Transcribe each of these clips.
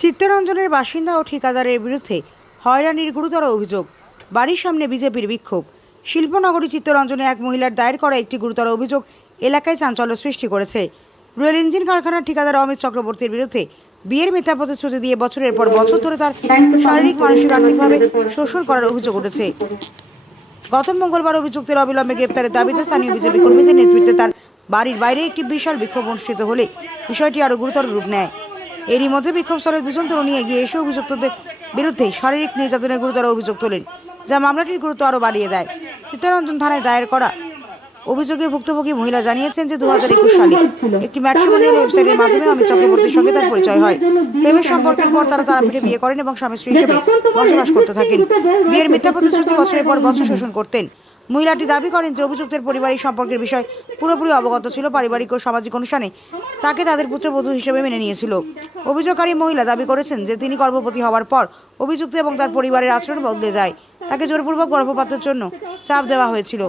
চিত্তরঞ্জনের বাসিন্দা ও ঠিকাদারের বিরুদ্ধে হয়রানির গুরুতর অভিযোগ। বাড়ির সামনে বিজেপির বিক্ষোভ। শিল্পনগরী চিত্তরঞ্জনে এক মহিলার দায়ের করা একটি গুরুতর অভিযোগ এলাকায় চাঞ্চল্য সৃষ্টি করেছে। রয়েল ইঞ্জিন কারখানার ঠিকাদার অমিত চক্রবর্তীর বিরুদ্ধে বিয়ের মিথ্যা প্রতিশ্রুতি দিয়ে বছরের পর বছর ধরে তার শারীরিক, মানসিক, আর্থিকভাবে শোষণ করার অভিযোগ উঠেছে। গত মঙ্গলবার অভিযুক্তের অবিলম্বে গ্রেপ্তারের দাবিতে স্থানীয় বিজেপি কর্মীদের নেতৃত্বে তার বাড়ির বাইরে একটি বিশাল বিক্ষোভ অনুষ্ঠিত হলে বিষয়টি আরও গুরুতর রূপ নেয়। এরই মধ্যে বিক্ষোভস্থলে দুজন তরুণী এগিয়ে এসে অভিযুক্তদের বিরুদ্ধে শারীরিক নির্যাতনের গুরুতর অভিযোগ তোলেন, যা মামলাটির গুরুত্ব আরও বাড়িয়ে দেয়। চিত্তরঞ্জন থানায় দায়ের করা অভিযোগে ভুক্তভোগী মহিলা জানিয়েছেন যে 2021 সালে একটি ম্যাট্রিমোনিয়াল ওয়েবসাইটের মাধ্যমে অমিত চক্রবর্তীর সঙ্গে তার পরিচয় হয়। প্রেমের সম্পর্কের পর তারা তারাপীঠে বিয়ে করেন এবং স্বামী স্ত্রী হিসেবে বসবাস করতে থাকেন। বিয়ের মিথ্যা প্রতিশ্রুতি বছরের পর বছর শোষণ করতেন। মহিলাটি দাবি করেন যে অভিযুক্তের পারিবারিক সম্পর্কের বিষয় পুরোপুরি অবগত ছিল। পারিবারিক ও সামাজিক অনুষ্ঠানে তাকে তাদের পুত্রবধূ হিসেবে মেনে নিয়েছিল। অভিযোগকারী মহিলা দাবি করেছেন যে তিনি গর্ভবতী হওয়ার পর অভিযুক্ত এবং তার পরিবারের আচরণ বদলে যায়। তাকে জোরপূর্বক গর্ভপাতের জন্য চাপ দেওয়া হয়েছিল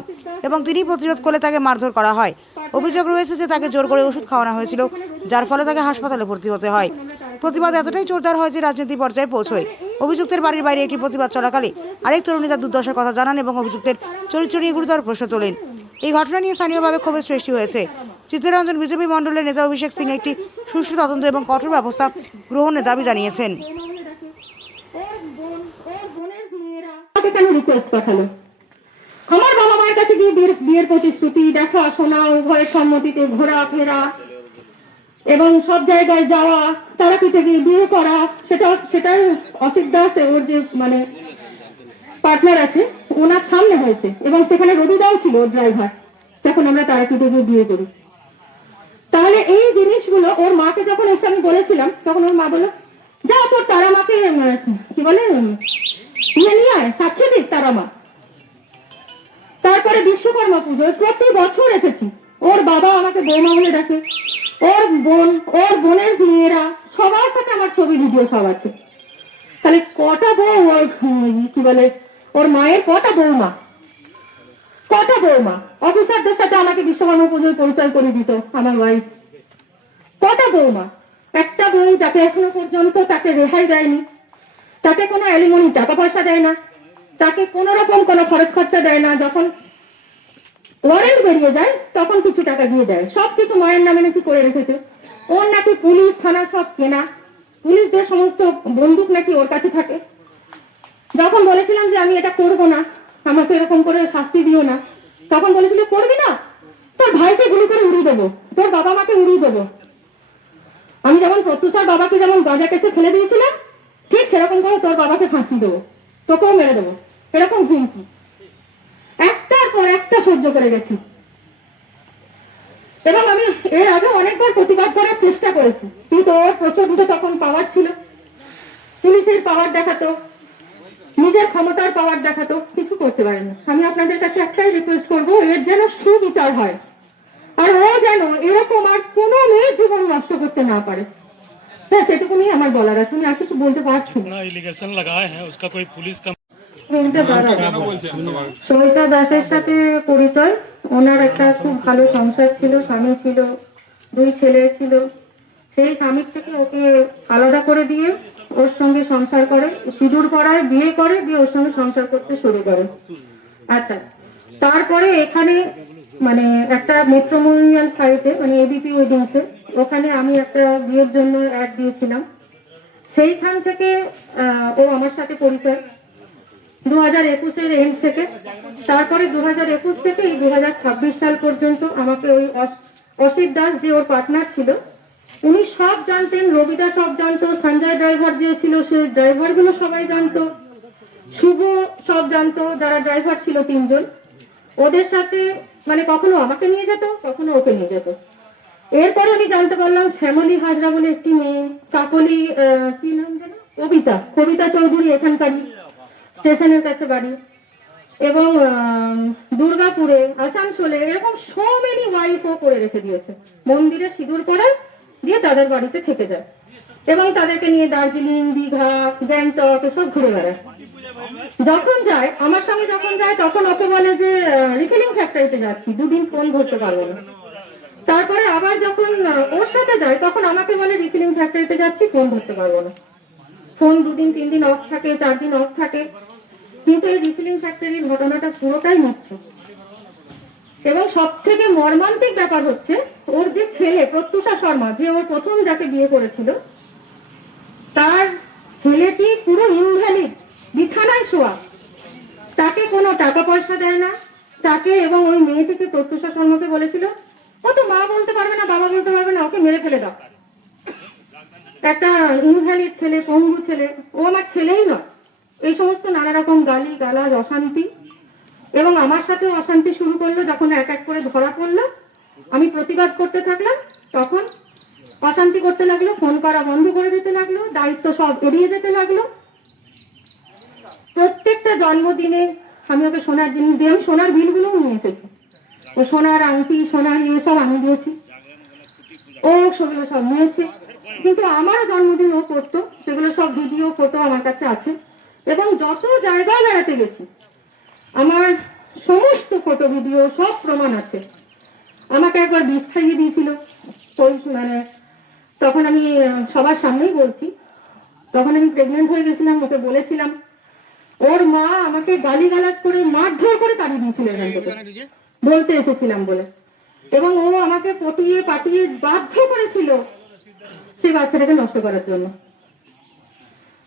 এবং তিনি প্রতিরোধ করলে তাকে মারধর করা হয়। অভিযোগ রয়েছে যে তাকে জোর করে ওষুধ খাওয়ানো হয়েছিল, যার ফলে তাকে হাসপাতালে ভর্তি হতে হয়। প্রতিবাদ এতটাই জোরদার হয় যে রাজনীতি পর্যায়ে পৌঁছয়। অভিযুক্তের বাড়ির বাইরে একটি প্রতিবাদ চলাকালে আরেক তরুণী তার দুর্দশার কথা জানান এবং অভিযুক্তের চরিত্র নিয়ে গুরুতর প্রশ্ন তোলেন। এই ঘটনা নিয়ে স্থানীয়ভাবে ক্ষোভের সৃষ্টি হয়েছে। চিত্তরঞ্জন বিজেপি মণ্ডলের নেতা অভিষেক সিং একটি সুষ্ঠু তদন্ত এবং কঠোর ব্যবস্থা গ্রহণের দাবি জানিয়েছেন। আমার বাবা মায়ের কাছে গিয়ে বিয়ের প্রতিশ্রুতি, দেখাশোনা, উভয়ের সম্মতিতে ঘোরাফেরা এবং সব জায়গায় যাওয়া, তারাপীঠে গিয়ে বিয়ে করা, সেটাই অসিত দাস ওর যে পার্টনার আছে ওনার সামনে হয়েছে এবং সেখানে রবিদাও ছিল ওর ড্রাইভার, যখন আমরা তারাপীঠে গিয়ে বিয়ে করি। তাহলে এই জিনিসগুলো ওর মাকে যখন এসে আমি বলেছিলাম, তখন ওর মা বলল, যা তোর তারা মাকে কি বলে নিয়ে আয়, সাক্ষী দিক তারা মা। তারপরে বিশ্বকর্মা পুজোয় প্রতি বছর এসেছি। ওর বাবা আমাকে বৌমা বলে ডাকে, ওর বোনের মেয়েরা সবার সাথে আমার ছবি ভিডিও সব আছে। তাহলে কটা বউ, ওর কি বলে ওর মায়ের কটা বৌমা অফিসারদের সাথে আমাকে বিশ্বকর্মা পুজোয় পরিচয় করে দিত আমার ভাই। কটা বৌমা, একটা বউ যাকে এখনো পর্যন্ত তাকে রেহাই দেয়নি, তাকে কোনো অ্যালিমনি টাকা পয়সা দেয় না, তাকে কোন রকম কোনো খরচ খরচা দেয় না। যখন ওয়ারেন্ট বেরিয়ে যায় তখন কিছু টাকা দিয়ে দেয়। সবকিছু মায়ের নামে নাকি করে রেখেছে। ওর নাকি পুলিশ থানা সব কেনা, পুলিশদের সমস্ত বন্দুক নাকি ওর কাছে থাকে। যখন বলেছিলাম যে আমি এটা করবো না, আমাকে এরকম করে শাস্তি দিও না, তখন বলেছিল করবি না, তোর ভাইকে গুলি করে উড়িয়ে দেবো, তোর বাবা মাকে উড়িয়ে দেবো। আমি যেমন প্রত্যুষার বাবাকে যেমন গজা কেসে ফেলে দিয়েছিলাম, ঠিক সেরকম করে তোর বাবাকে ফাঁসি দেবো, তোকেও মেরে দেবো, এরকম হুমকি একটার পর একটা সহ্য করে গেছি। এবং আমি এর আগে অনেকবার প্রতিবাদ করার চেষ্টা করেছি, কিন্তু ওর প্রচন্ড তখন পাওয়ার ছিল, পুলিশের পাওয়ার দেখাতো, নিজের ক্ষমতার পাওয়ার দেখাতো, কিছু করতে পারেনি। আমি আপনাদের কাছে একটাই রিকোয়েস্ট করবো, এর যেন সুবিচার হয়, আর ও যেন এরকম আর কোনো মেয়ের জীবন নষ্ট করতে না পারে। হ্যাঁ, সেটুকুনি আমার বলার আছে, আমি আর কিছু বলতে পারছি না। সবিতা দাসের সাথে পরিচয়, ওনার একটা খুব ভালো সংসার ছিল, স্বামী ছিল, 2 ছেলে ছিল। সেই স্বামীর থেকে ওকে আলাদা করে দিয়ে ওর সঙ্গে সংসার করে, সিঁদুর পরায়, বিয়ে করে, দিয়ে ওর সঙ্গে সংসার করতে শুরু করে। আচ্ছা, তারপরে এখানে মানে একটা ম্যাট্রিমোনিয়াল সাইটে, মানে এবিপি ওয়েডিংসে, ওখানে আমি একটা বিয়ের জন্য অ্যাড দিয়েছিলাম। সেইখান থেকে ও আমার সাথে পরিচয় 2021-এর এন্ড থেকে। তারপরে 2021 থেকে এই 2026 সাল পর্যন্ত আমাকে ওই অসিত দাস যে ওর পার্টনার ছিল, উনি সব জানতেন, রবিদা সব জানতো, সঞ্জয় ড্রাইভার যে ছিল সে ড্রাইভারগুলো সবাই জানতো, শুভ সব জানতো, যারা ড্রাইভার ছিল 3 জন। ওদের সাথে মানে কখনো আমাকে নিয়ে যেত, কখনো ওকে নিয়ে যেত। এরপরে আমি জানতে পারলাম শ্যামলী হাজরা বলে একটি মেয়ে, কাকলি কি নাম জানো, কবিতা চৌধুরী, এখানকারই, স্টেশনের কাছে বাড়ি, এবং দুর্গাপুরে, আসানসোলে, এরকম সো মেনি ওয়াইফও করে রেখে দিয়েছে। মন্দিরে সিঁদুর পরায় দিয়ে তাদের বাড়িতে থেকে যায় এবং তাদেরকে নিয়ে দার্জিলিং, দীঘা, গ্যাংটক এসব ঘুরে বেড়ায়। যখন যায় আমার সঙ্গে যখন যায় তখন ওকে বলে যে রিফিলিং ফ্যাক্টরিতে যাচ্ছি, 2 দিন ফোন ধরতে পারবো না। তারপরে আবার যখন ওর সাথে যায় তখন আমাকে বলে রিফিলিং ফ্যাক্টরিতে যাচ্ছি, ফোন ধরতে পারবো না। ফোন 2 দিন 3 দিন অফ থাকে, 4 দিন অফ থাকে, কিন্তু এই রিফিলিং ফ্যাক্টরির ঘটনাটা পুরোটাই মিথ্যে। এবং সব থেকে মর্মান্তিক ব্যাপার হচ্ছে, ওর যে ছেলে প্রত্যুষা শর্মা, যে ওর প্রথম যাকে বিয়ে করেছিল, তার ছেলেটি পুরো ইনভ্যালিড, বিছানায় শোয়া, তাকে কোনো টাকা পয়সা দেয় না তাকে। এবং ওই মেয়েটিকে প্রত্যুষা শর্মাকে বলেছিল, ও তো মা বলতে পারবে না, বাবা বলতে পারবে না, ওকে মেরে ফেলে দাও। একটা ইনভ্যালিড ছেলে, পঙ্গু ছেলে, ও আমার ছেলেই নয়। এই সমস্ত নানা রকম গালি গালাজ, অশান্তি, এবং আমার সাথে অশান্তি শুরু করলো। যখন এক এক করে ধরা পড়লো, আমি প্রতিবাদ করতে থাকলাম, তখন অশান্তি করতে লাগলো, ফোন করা বন্ধ করে দিতে লাগলো, দায়িত্ব সব এড়িয়ে যেতে লাগলো। প্রত্যেকটা জন্মদিনে আমি ওকে সোনার জিনিস দিয়ে, আমি সোনার বিলগুলোও নিয়ে এসেছি। ও সোনার আংটি, সোনার ইয়ে সব আমি দিয়েছি, ও সেগুলো সব নিয়েছে। কিন্তু আমার জন্মদিন ও করতো, সেগুলো সব ভিডিও ফটো আমার কাছে আছে। এবং যত জায়গায় বেড়াতে গেছি, আমার সমস্ত ফটো ভিডিও সব প্রমাণ আছে। আমাকে একবার বিষ খাইয়ে দিয়েছিল, ওই মানে তখন আমি সবার সামনেই বলছি, তখন আমি প্রেগনেন্ট হয়ে গেছিলাম। ওকে বলেছিলাম, ওর মা আমাকে গালিগালাজ করে মারধর করে তাড়িয়ে দিয়েছিল এখান থেকে, বলতে এসেছিলাম বলে। এবং ও আমাকে পটিয়ে পাটিয়ে বাধ্য করেছিল সেই বাচ্চাটাকে নষ্ট করার জন্য।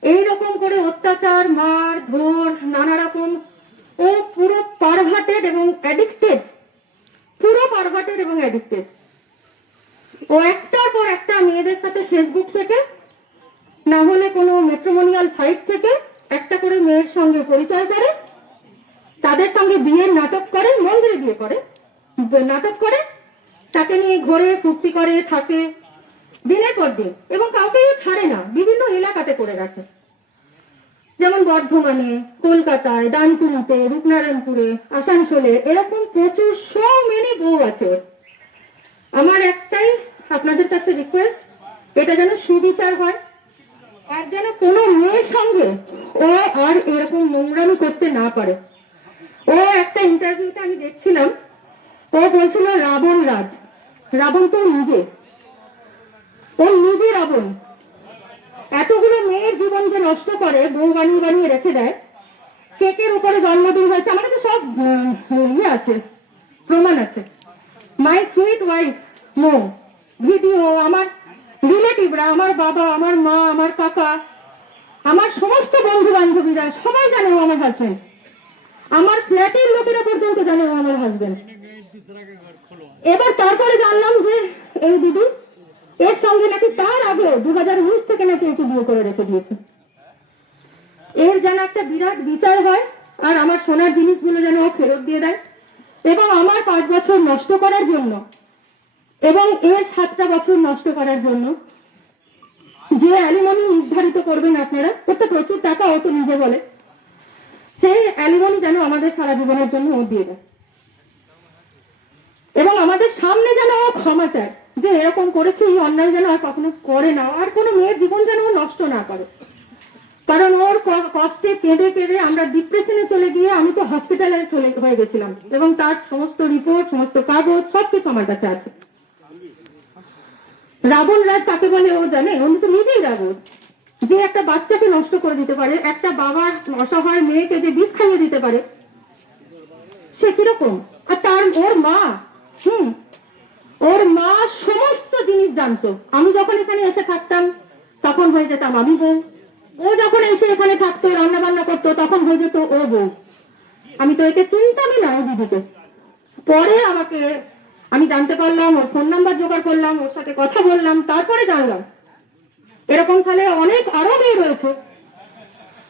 এইরকম করে অত্যাচার, মার ধর, নানা রকম। ও পুরো পারভার্টেড এবং অ্যাডিক্টেড, পুরো পারভার্টেড এবং অ্যাডিক্টেড। ও একটার পর একটা মেয়েদের সাথে ফেসবুক থেকে, না হলে কোনো ম্যাট্রিমোনিয়াল সাইট থেকে একটা করে মেয়ের সঙ্গে পরিচয় করে, তাদের সঙ্গে বিয়ের নাটক করে, মন্দিরে বিয়ে করে, নাটক করে, তাকে নিয়ে ঘোরে, ফুর্তি করে, থাকে দিনের পর দিন। এবং কাউকেই ছাড়ে না, বিভিন্ন এলাকাতে করে রাখে, যেমন বর্ধমানে, কলকাতায়, ডানকুনিতে, রূপনারায়ণপুরে, আসানসোলে, এরকম প্রচুর সো মেনি বউ আছে ওর। আমার একটাই আপনাদের কাছে রিকোয়েস্ট, এটা যেন সুবিচার হয়, আর যেন কোনো মেয়ের সঙ্গে ও আর এরকম নোংরামি করতে না পারে। ও একটা ইন্টারভিউতে আমি দেখছিলাম, ও বলছিল রাবণ রাজ। রাবণ তো নিজে, ও নিজে রাবণ। এতগুলো মেয়ের জীবন যে নষ্ট করে, বউ বানিয়ে বানিয়ে রেখে দেয়, কেকের উপরে জন্মদিন হয়েছে, আমার তো সব ইয়ে আছে, প্রমাণ আছে। My sweet wife no video, আমার রিলেটিভরা, আমার বাবা, আমার মা, আমার কাকা, আমার সমস্ত বন্ধু বান্ধবীরা সবাই জানে ও আমার হাজবেন্ড। আমার ফ্ল্যাটের লোকেরা পর্যন্ত জানে ও আমার হাজবেন্ড। এবার তারপরে জানলাম যে এই দিদি এর সঙ্গে নাকি তার আগে 2019 থেকে নাকি একে বিয়ে করে রেখে দিয়েছে। এর যেন একটা বিরাট বিচার হয়, আর আমার সোনার জিনিসগুলো যেন ও ফেরত দিয়ে দেয়। এবং আমার 5 বছর নষ্ট করার জন্য, এবং এর 7টা বছর নষ্ট করার জন্য যে অ্যালিমনি নির্ধারিত করবেন আপনারা, ওর তো প্রচুর টাকা, ও তো নিজে বলে, সেই অ্যালিমনি যেন আমাদের সারা জীবনের জন্য ও দিয়ে দেয়। এবং আমাদের সামনে যেন ও ক্ষমা চায় যে এরকম করেছে, এই অন্যায় যেন আর কখনো করে না, আর কোনো মেয়ের জীবন যেন ও নষ্ট না করে। কারণ ওর কষ্টে কেঁদে কেঁদে আমরা ডিপ্রেশনে চলে গিয়ে, আমি তো হসপিটালে চলে হয়ে গেছিলাম, এবং তার সমস্ত রিপোর্ট, সমস্ত কাগজ সবকিছু আমার কাছে আছে। রাবণ রাজ কাকে বলে ও জানে? উনি তো নিজেই রাবণ, যে একটা বাচ্চাকে নষ্ট করে দিতে পারে, একটা বাবার অসহায় মেয়েকে যে বিষ খাইয়ে দিতে পারে, সে কিরকম। আর তার ওর মা, ওর মা সমস্ত জিনিস জানতো। আমি যখন এখানে এসে থাকতাম তখন হয়ে যেতাম আমি বউ, ও যখন এসে এখানে থাকতো, রান্না বান্না করতো, তখন হয়ে যেত ও বউ। আমি তো একে চিনতামই না, ওই দিদিকে। পরে আমাকে আমি জানতে পারলাম, ওর ফোন নাম্বার জোগাড় করলাম, ওর সাথে কথা বললাম, তারপরে জানলাম এরকম তাহলে অনেক আরো মেয়ে রয়েছে।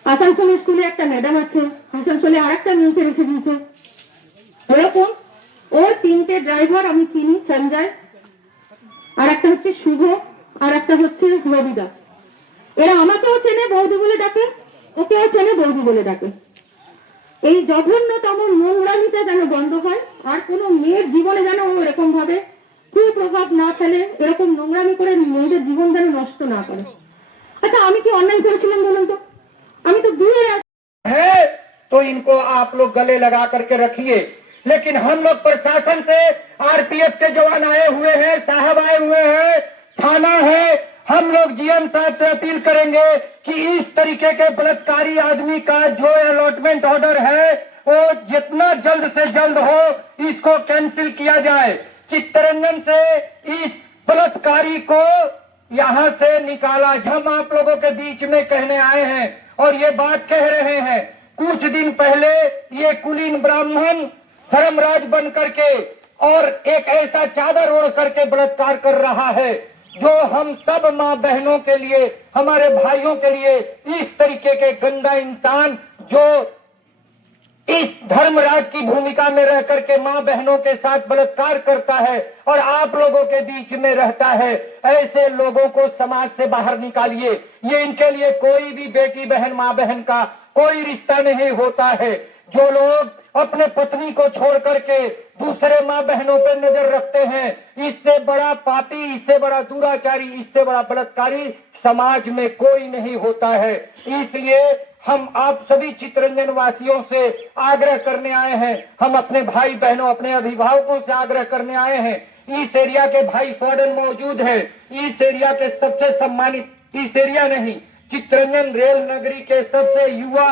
আসানসোল স্কুলে একটা ম্যাডাম আছে, আসানসোলে আর একটা মেয়েকে রেখে দিয়েছে। এরকম ওর 3টে ড্রাইভার আমি চিনি, সঞ্জয়, আর একটা হচ্ছে শুভ, আর একটা হচ্ছে রবিদা। এরা আমাকেও চেনে, বৌদি বলে ডাকে, ওকেও চেনে, বৌদি বলে ডাকে। এই জঘন্যতম নোংরামিটা যেন বন্ধ হয়, আর কোনো মেয়ের জীবনে যেন এরকম ভাবে কুপ্রভাব না ফেলে, এরকম নোংরামি করে মেয়েদের জীবন যেন নষ্ট না করে। আচ্ছা, আমি কি অন্যায় করেছিলাম বলুন তো? আমি তো দূরে है तो इनको आप लोग गले लगा करके रखिए। लेकिन हम लोग प्रशासन से, आरपीएफ के जवान आए हुए हैं, साहब आए हुए हैं, थाना है, हम लोग जीएम साहब से अपील करेंगे कि इस तरीके के बलात्कारी आदमी का जो अलॉटमेंट ऑर्डर है वो जितना जल्द से जल्द हो इसको कैंसिल किया जाए। चित्तरंजन से इस बलात्कारी को यहां से निकाला। हम आप लोगों के बीच में कहने आए हैं और ये बात कह रहे हैं। कुछ दिन पहले ये कुलीन ब्राह्मण धर्मराज बन करके और एक ऐसा चादर ओढ़ करके बलात्कार कर रहा है जो हम सब माँ बहनों के लिए, हमारे भाइयों के लिए इस तरीके के गंदा इंसान जो इस धर्मराज की भूमिका में रह करके माँ बहनों के साथ बलात्कार करता है और आप लोगों के बीच में रहता है, ऐसे लोगों को समाज से बाहर निकालिए। ये इनके लिए कोई भी बेटी बहन माँ बहन का कोई रिश्ता नहीं होता है। जो लोग अपने पत्नी को छोड़ करके दूसरे माँ बहनों पर नजर रखते हैं, इससे बड़ा पापी, इससे बड़ा दुराचारी, इससे बड़ा बलात्कारी समाज में कोई नहीं होता है। इसलिए हम आप सभी चित्तरंजन वासियों से आग्रह करने आए हैं, हम अपने भाई बहनों, अपने अभिभावकों से आग्रह करने आए हैं। इस एरिया के भाई फॉर्डन मौजूद है, इस एरिया के सबसे सम्मानित, इस एरिया नहीं, चित्तरंजन रेल नगरी के सबसे युवा,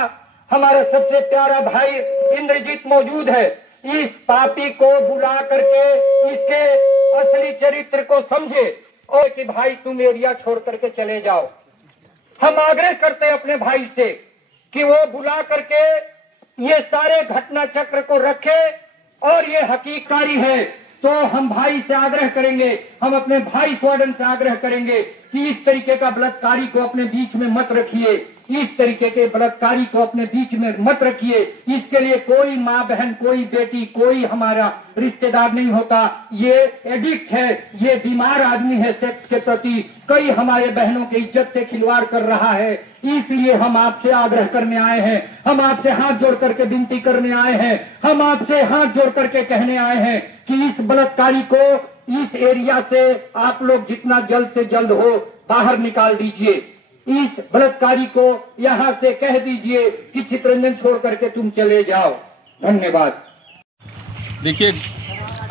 हमारा सबसे प्यारा भाई इंद्रजीत मौजूद है। इस पापी को बुला करके इसके असली चरित्र को समझे और कि भाई तुम एरिया छोड़ करके चले जाओ। हम आग्रह करते हैं अपने भाई से कि वो बुला करके ये सारे घटना चक्र को रखे और ये हकीकारी है। तो हम भाई से आग्रह करेंगे, हम अपने भाई फॉर्डन से आग्रह करेंगे कि इस तरीके का बलात्कारी को अपने बीच में मत रखिए, इस तरीके के बलात्कारी को अपने बीच में मत रखिए। इसके लिए कोई माँ बहन, कोई बेटी, कोई हमारा रिश्तेदार नहीं होता। ये एडिक्ट है, ये बीमार आदमी है सेक्स के प्रति, कई हमारे बहनों की इज्जत से खिलवाड़ कर रहा है। इसलिए हम आपसे आग्रह करने आए हैं, हम आपसे हाथ जोड़ करके विनती करने आए हैं, हम आपसे हाथ जोड़ करके कहने आए हैं कि इस बलात्कारी को इस एरिया से आप लोग जितना जल्द से जल्द हो बाहर निकाल दीजिए। इस बलात्कारी को यहाँ से कह दीजिए कि चित्तरंजन छोड़ करके तुम चले जाओ। धन्यवाद। देखिए,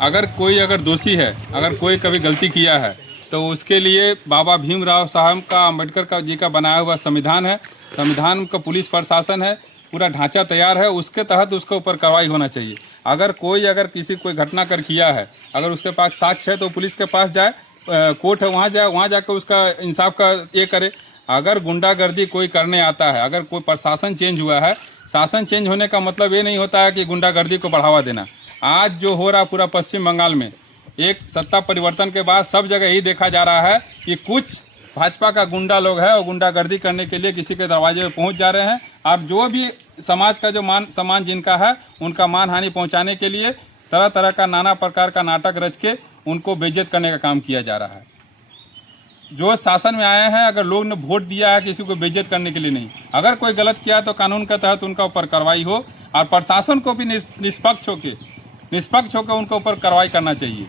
अगर दोषी है, अगर कोई कभी गलती किया है तो उसके लिए बाबा भीमराव साहब का, अम्बेडकर का जी का बनाया हुआ संविधान है, संविधान का पुलिस प्रशासन है, पूरा ढांचा तैयार है, उसके तहत उसके ऊपर कार्रवाई होना चाहिए। अगर किसी कोई घटना कर किया है, अगर उसके पास साक्ष्य है तो पुलिस के पास जाए, कोर्ट है वहाँ जाए, वहाँ जाकर उसका इंसाफ का ये करे। अगर गुंडागर्दी कोई करने आता है, अगर कोई प्रशासन चेंज हुआ है, शासन चेंज होने का मतलब ये नहीं होता है कि गुंडागर्दी को बढ़ावा देना। आज जो हो रहा पूरा पश्चिम बंगाल में, एक सत्ता परिवर्तन के बाद सब जगह यही देखा जा रहा है कि कुछ भाजपा का गुंडा लोग है और गुंडागर्दी करने के लिए किसी के दरवाजे पे पहुंच जा रहे हैं और जो भी समाज का जो मान सम्मान जिनका है उनका मान हानि पहुंचाने के लिए तरह तरह का नाना प्रकार का नाटक रच के उनको बेइज्जत करने का काम किया जा रहा है। जो शासन में आए हैं, अगर लोग ने वोट दिया है किसी को बेइज्जत करने के लिए नहीं, अगर कोई गलत किया तो कानून के तहत उनका ऊपर कार्रवाई हो और प्रशासन को भी निष्पक्ष होकर उनके ऊपर कार्रवाई करना चाहिए।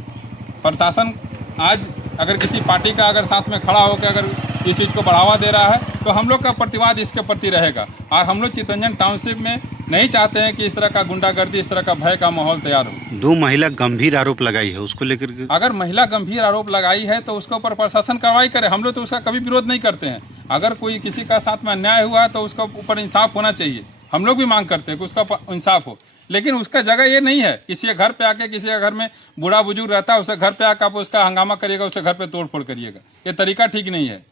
प्रशासन आज अगर किसी पार्टी का अगर साथ में खड़ा होकर अगर इस चीज़ को बढ़ावा दे रहा है तो हम लोग का प्रतिवाद इसके प्रति रहेगा और हम लोग चित्तरंजन टाउनशिप में नहीं चाहते हैं कि इस तरह का गुंडागर्दी, इस तरह का भय का माहौल तैयार हो। 2 महिला गंभीर आरोप लगाई है, उसको लेकर के अगर महिला गंभीर आरोप लगाई है तो उसके ऊपर प्रशासन कार्रवाई करे। हम लोग तो उसका कभी विरोध नहीं करते हैं। अगर कोई किसी का साथ में अन्याय हुआ है तो उसका ऊपर इंसाफ होना चाहिए। हम लोग भी मांग करते हैं कि उसका इंसाफ हो, लेकिन उसका जगह ये नहीं है किसी के घर पे आके, किसी के घर में बूढ़ा बुजुर्ग रहता है उसके घर पे आकर आप उसका हंगामा करिएगा, उसके घर पे तोड़ फोड़ करिएगा, ये तरीका ठीक नहीं है।